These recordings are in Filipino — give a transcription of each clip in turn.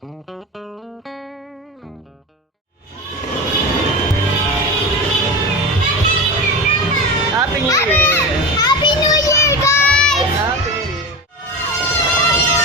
Happy New Year! Happy New Year, guys! Happy New Year!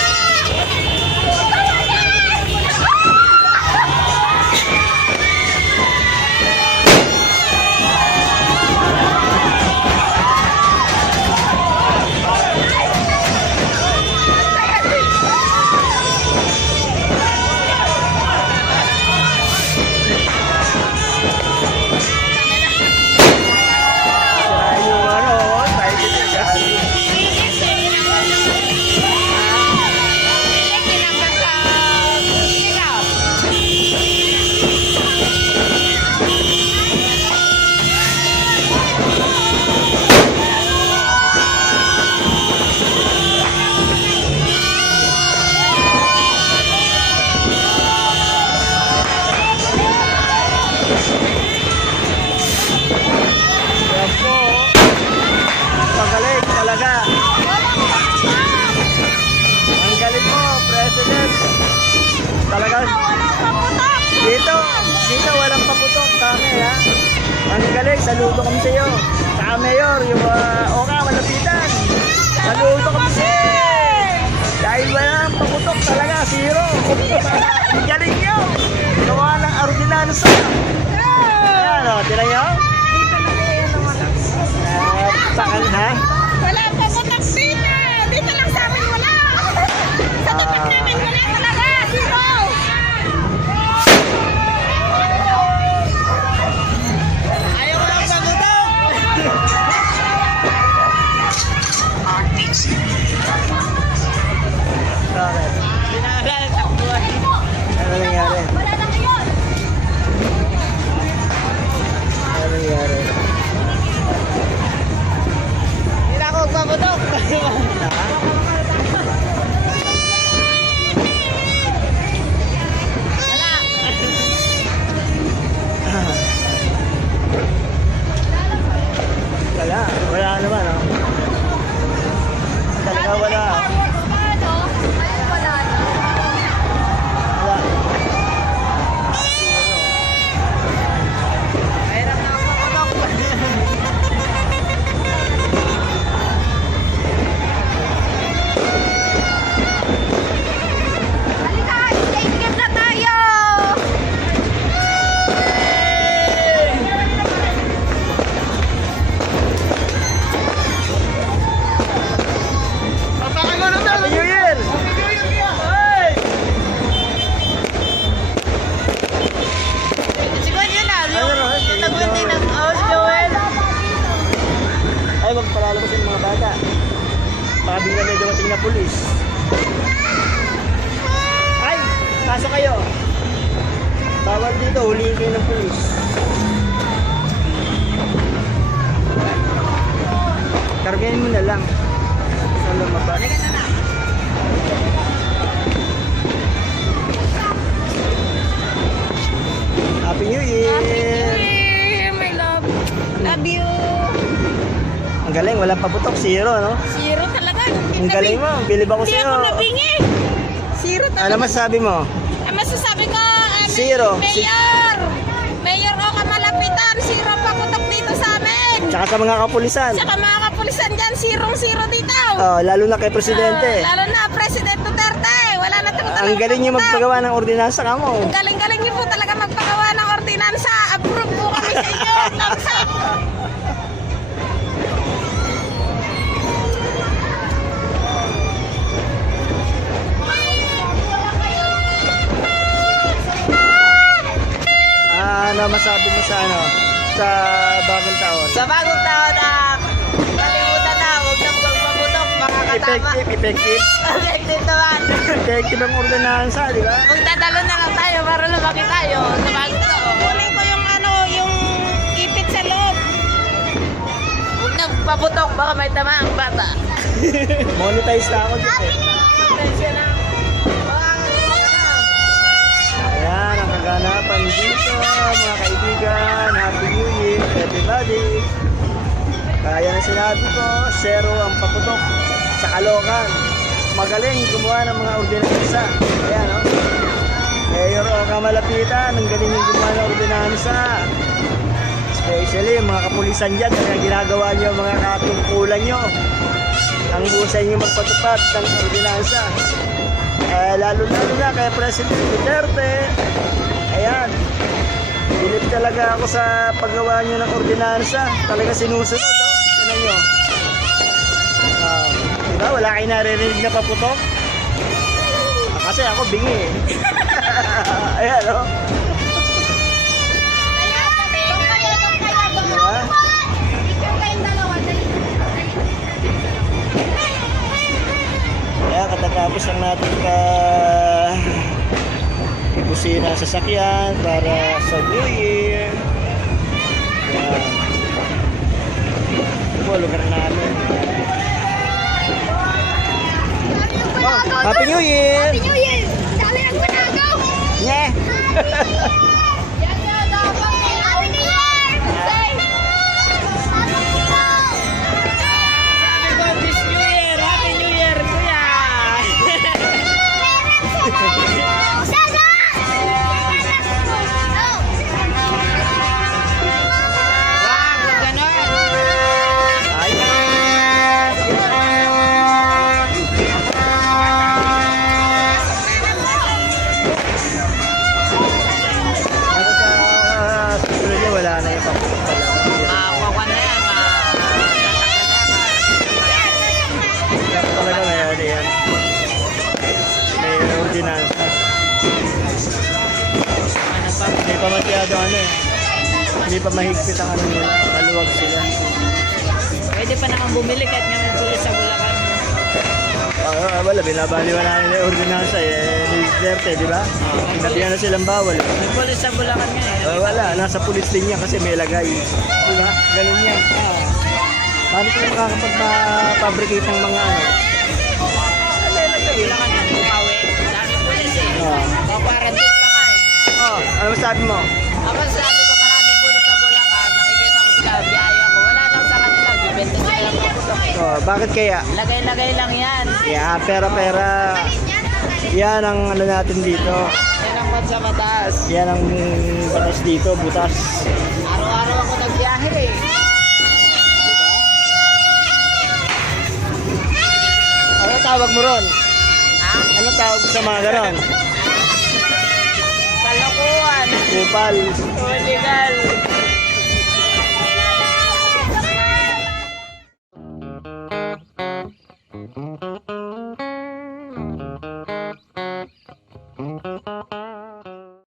Magaling talaga. Ang galing mo, President. Talaga. Dito walang paputok. Kami ha. Ang galing, saludo kami sa iyo. Saka Mayor, yung Oka, malapitan. Saludo kami sa iyo. Dahil walang paputok talaga, zero. Ang galing nyo. Gawa ng ordinansa. Ayan o, tira nyo. Bakal ha? Wala pa po taksina! Dito lang sa amin wala! Sa tapat namin wala talaga! Zero! Ayaw ko lang pagutong! Bakit? Pinaalala sa buwan. Ano nangyari? Wala na ngayon! Ano nangyari? Hindi na ako magpaputok! Wala naman oh. Talaga wala. Wala na. Wala. Mahirap na ako maputok. Halika! Stage game na tayo! Happy New Year! Ay! Siguro yun na. Ano na? Tagunti ng house, Joel. Ay, magpalalo kasi ng mga bata. Baka bigla may dumating na pulis. Ay! Kaso kayo. Bawal dito, huliin kayo ng pulis. Kargahin mo na lang. Sa lumabas. Happy New Year! My love. Love you. Ang galing, walang paputok, zero, no? Zero talaga. Ang galing mo, bilib ako Hindi sa'yo. ako nabingi. Zero talaga. Ano masasabi mo? Ang masasabi ko, Zero. Mayor! Mayor o kamalapitan, zero paputok dito sa amin. Tsaka sa mga kapulisan. Saka mga kapulisan dyan, zero dito. Oh, lalo na kay Presidente. Lalo na President Duterte. Wala na talaga. Ang galing niyo magpagawa ng ordinansa ka mo. Ang galing-galing niyo po talaga magpagawa ng ordinansa. Approve po kami sa inyo. Thumbs up. Ano masabi mo sa sa bagong taon? Sa bagong taon na kalimutan na, huwag na magpaputok, makakatama. Effective. Effective naman. Effective ang ordinansa, di ba? Magdadalo na lang tayo para lumaki tayo sa bagong taon. Kunin ko yung yung ipit sa loob. Huwag na magpaputok, baka may tama ang bata. Monetize na ako dito. Atensya na. Ayan, ang kaganapan dito, mga kaibigan. Happy New Year, everybody. Kaya na sinabi ko, zero ang paputok sa Caloocan. Magaling gumawa ng mga ordinansa. Ayan, no? kamalapitan, ang galing yung gumawa ng ordinansa. Especially yung mga kapulisan dyan, kaya ginagawa nyo yung mga katungkulan nyo. Ang husay nyo magpatupad ng ordinansa. Lalo-lalo na kay President Duterte. Ayan. Bilib talaga ako sa paggawa nyo ng ordinansa. Talaga sinusunod, oh. Tignan nyo. Diba? Wala kayo naririnig na paputok? Kasi ako bingi eh. Ayan, oh. Diba? Kaya katatapos lang natin busina sa sasakyan para sa New Year. Ayan. Ito po, lugar namin. Oh, Happy New Year! Happy New Year! Dali ang panagaw! Yeah! Yan nga dapat eh! Happy New Year! Sabi ko, this New Year, Happy New Year, kuya! Sasa! Wag, wag ganon! Ay! Ano sa susunod niya, wala na yung paputok talaga. Makakuha na yan, Talaga may ano yan. May ordinansa. ano pa? Hindi pa masyado ano eh. Hindi pa mahigpit ang ano nila. Maluwag sila. Pwede pa naman bumili kahit nga may pulis sa Bulacan. Wala, binabaliwala nila yung ordinansa eh. Ni Duterte, di ba? Sinabihan na silang bawal. May pulis sa Bulacan nga eh. Wala, nasa pulis din niya kasi may lagay. Di ba? Ganun yan. Paano sila makakapag-fabricate ng mga ano? May lagay eh. Bulacan yan, bumawi. Dami pulis eh. Oo. Kaparantin pa ka eh. Oh, ano sabi mo? Ako sabi ko maraming pulis sa Bulacan. Nakikita ko sila, biyaya ko. Wala lang sa kanila. Bibenta sila lang paputok. Oh, bakit kaya? Lagay-lagay lang yan. Yeah, pera-pera. Yan ang ano natin dito. Yan ang sa mataas. Yan ang batas dito, butas. Araw-araw ako nagbiyahe eh. Ano tawag mo ron? Ha? Ano tawag mo sa mga ganon? Kalokohan. Kupal. Illegal.